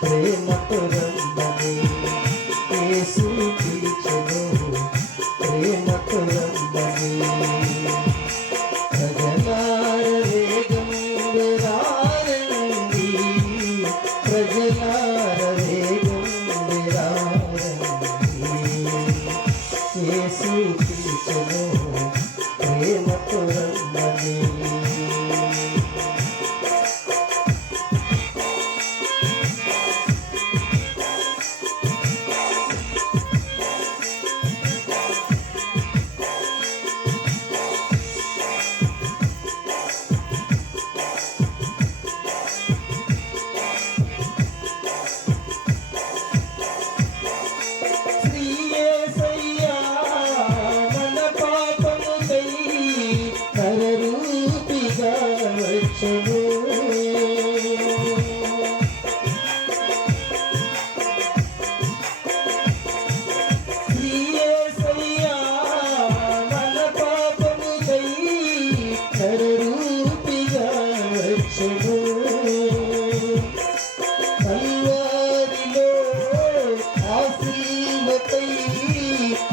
प्रेम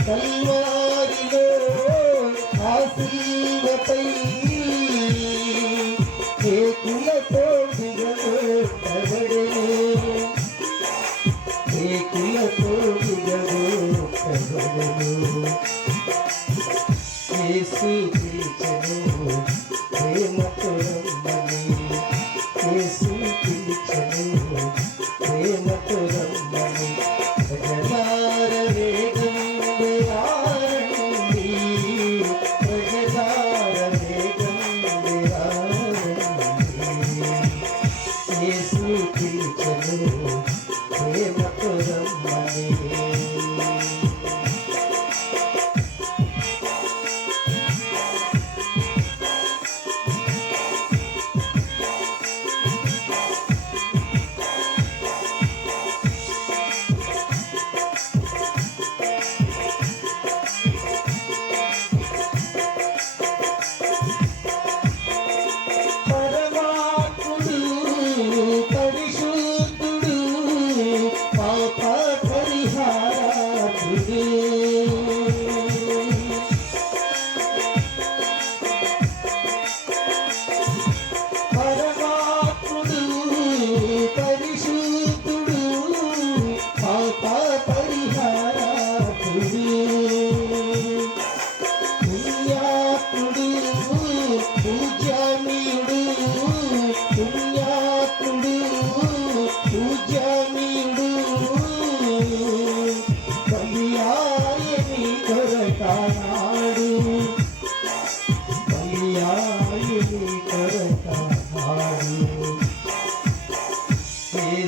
కల్వారిలో ఆశ్రీవపై ఏకులతో దిగలు కబడనే ఏకులతో దిగలు కబడను ఏసు పిలిచను ప్రేమతో రమ్మని ఏసు పిలిచను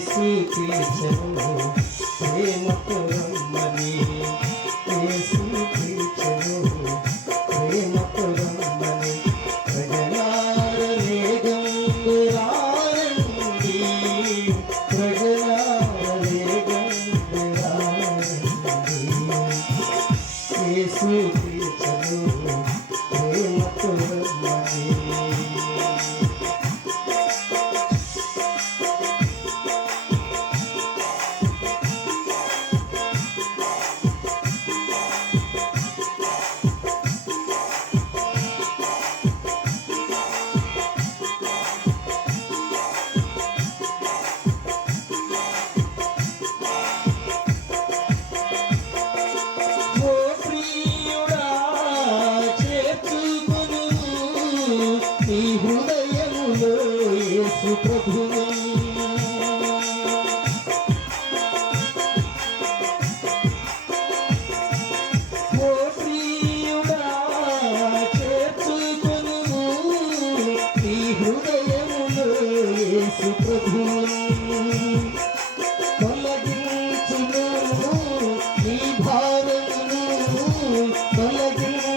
చూపించను ఏ మొత్తం మనీ యేసు ప్రభు యేసు ప్రభు తొలగించును నీ భారమును తొలగించు